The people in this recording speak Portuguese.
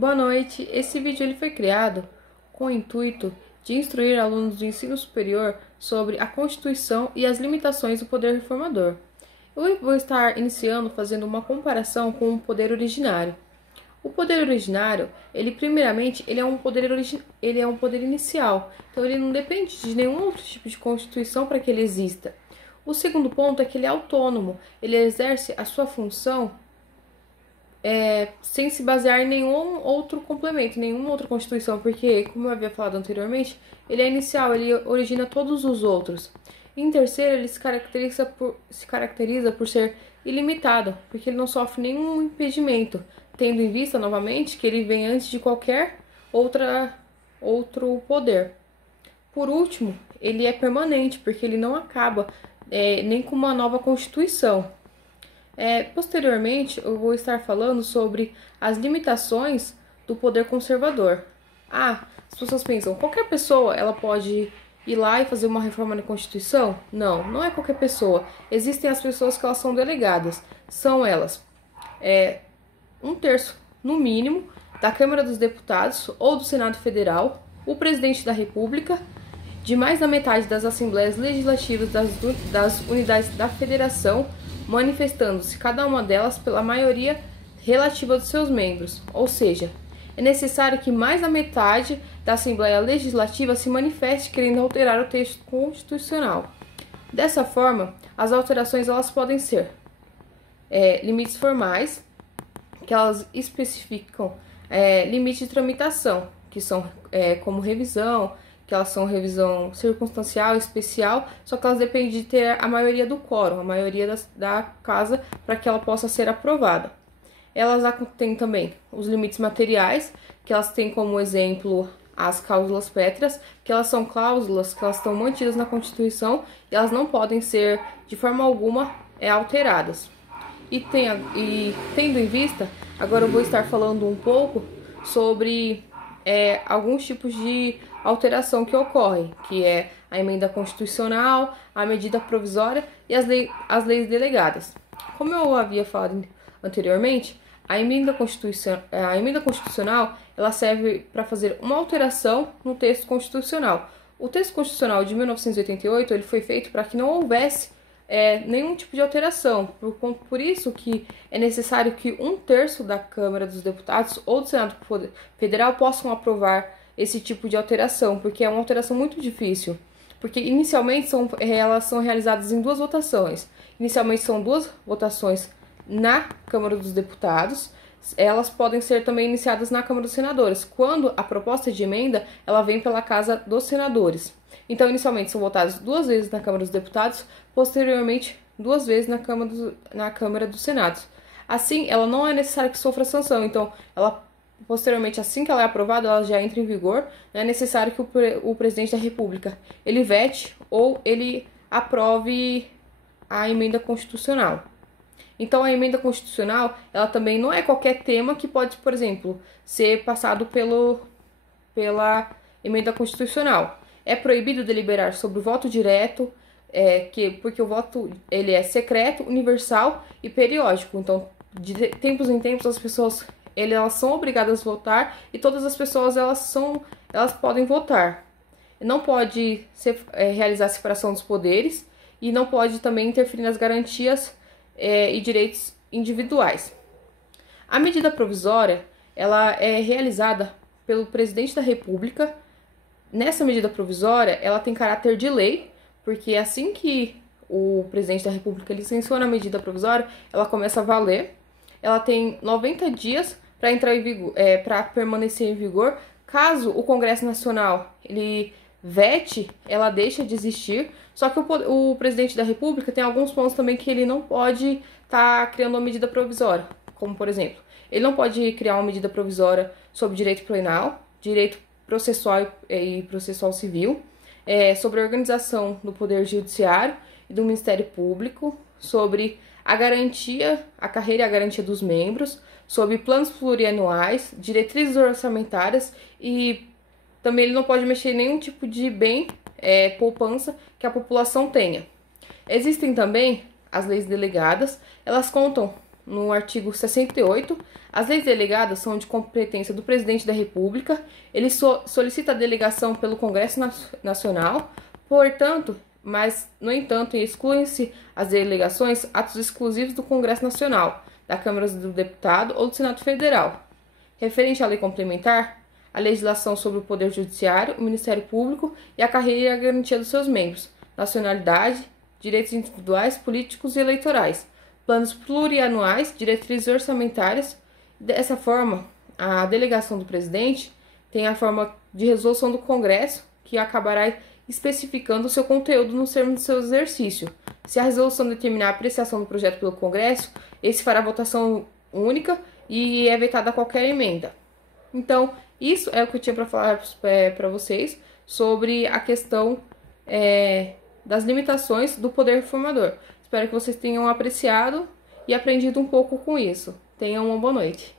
Boa noite. Esse vídeo ele foi criado com o intuito de instruir alunos do ensino superior sobre a Constituição e as limitações do poder reformador. Eu vou estar iniciando fazendo uma comparação com o poder originário. O poder originário, ele é um poder inicial, então ele não depende de nenhum outro tipo de Constituição para que ele exista. O segundo ponto é que ele é autônomo, ele exerce a sua função sem se basear em nenhum outro complemento, nenhuma outra Constituição, porque, como eu havia falado anteriormente, ele é inicial, ele origina todos os outros. Em terceiro, ele se caracteriza por ser ilimitado, porque ele não sofre nenhum impedimento, tendo em vista, novamente, que ele vem antes de qualquer outro poder. Por último, ele é permanente, porque ele não acaba nem com uma nova Constituição. Posteriormente, eu vou estar falando sobre as limitações do poder conservador. As pessoas pensam, qualquer pessoa ela pode ir lá e fazer uma reforma na Constituição? Não, não é qualquer pessoa. Existem as pessoas que elas são delegadas. São elas 1/3, no mínimo, da Câmara dos Deputados ou do Senado Federal, o Presidente da República, de mais da metade das Assembleias Legislativas das unidades da Federação, manifestando-se cada uma delas pela maioria relativa dos seus membros, ou seja, é necessário que mais da metade da Assembleia Legislativa se manifeste querendo alterar o texto constitucional. Dessa forma, as alterações elas podem ser limites formais, que elas especificam limite de tramitação, que são como revisão, que elas são revisão circunstancial, especial, só que elas dependem de ter a maioria do quórum, a maioria da casa, para que ela possa ser aprovada. Elas têm também os limites materiais, que elas têm como exemplo as cláusulas pétreas, que elas são cláusulas que elas estão mantidas na Constituição e elas não podem ser, de forma alguma, alteradas. E tendo em vista, agora eu vou estar falando um pouco sobre alguns tipos de alteração que ocorrem, que é a emenda constitucional, a medida provisória e as leis delegadas. Como eu havia falado anteriormente, a emenda constitucional ela serve para fazer uma alteração no texto constitucional. O texto constitucional de 1988 ele foi feito para que não houvesse nenhum tipo de alteração. Por isso que é necessário que 1/3 da Câmara dos Deputados ou do Senado Federal possam aprovar esse tipo de alteração, porque é uma alteração muito difícil. Porque inicialmente elas são realizadas em duas votações. Inicialmente são duas votações na Câmara dos Deputados. Elas podem ser também iniciadas na Câmara dos Senadores, quando a proposta de emenda ela vem pela Casa dos Senadores. Então, inicialmente são votadas 2 vezes na Câmara dos Deputados, posteriormente 2 vezes na Câmara dos Senados. Assim, ela não é necessário que sofra sanção, então posteriormente, assim que ela é aprovada, ela já entra em vigor. Não é necessário que o presidente da República ele vete ou ele aprove a emenda constitucional. Então, a emenda constitucional, ela também não é qualquer tema que pode, por exemplo, ser passado pela emenda constitucional. É proibido deliberar sobre o voto direto, porque o voto ele é secreto, universal e periódico. Então, de tempos em tempos, as pessoas elas são obrigadas a votar e todas as pessoas elas podem votar. Não pode realizar a separação dos poderes e não pode também interferir nas garantias e direitos individuais. A medida provisória ela é realizada pelo presidente da República. Nessa medida provisória, ela tem caráter de lei, porque assim que o presidente da República licenciou a medida provisória, ela começa a valer. Ela tem 90 dias para entrar em vigor, para permanecer em vigor. Caso o Congresso Nacional ele vete, ela deixa de existir. Só que o presidente da República tem alguns pontos também que ele não pode estar criando uma medida provisória, como por exemplo, ele não pode criar uma medida provisória sobre direito penal, direito processual e processual civil, sobre a organização do Poder Judiciário e do Ministério Público, sobre a carreira e a garantia dos membros, sobre planos plurianuais, diretrizes orçamentárias e também ele não pode mexer em nenhum tipo de bem, poupança que a população tenha. Existem também as leis delegadas, elas contam no artigo 68, as leis delegadas são de competência do Presidente da República. Ele solicita a delegação pelo Congresso Nacional, portanto, mas, no entanto, excluem-se as delegações atos exclusivos do Congresso Nacional, da Câmara do Deputado ou do Senado Federal. Referente à lei complementar, a legislação sobre o Poder Judiciário, o Ministério Público e a carreira e a garantia dos seus membros, nacionalidade, direitos individuais, políticos e eleitorais, planos plurianuais, diretrizes orçamentárias. Dessa forma, a delegação do presidente tem a forma de resolução do Congresso, que acabará especificando o seu conteúdo nos termos do seu exercício. Se a resolução determinar a apreciação do projeto pelo Congresso, esse fará votação única e é vetada qualquer emenda. Então, isso é o que eu tinha para falar para vocês sobre a questão das limitações do poder reformador. Espero que vocês tenham apreciado e aprendido um pouco com isso. Tenham uma boa noite.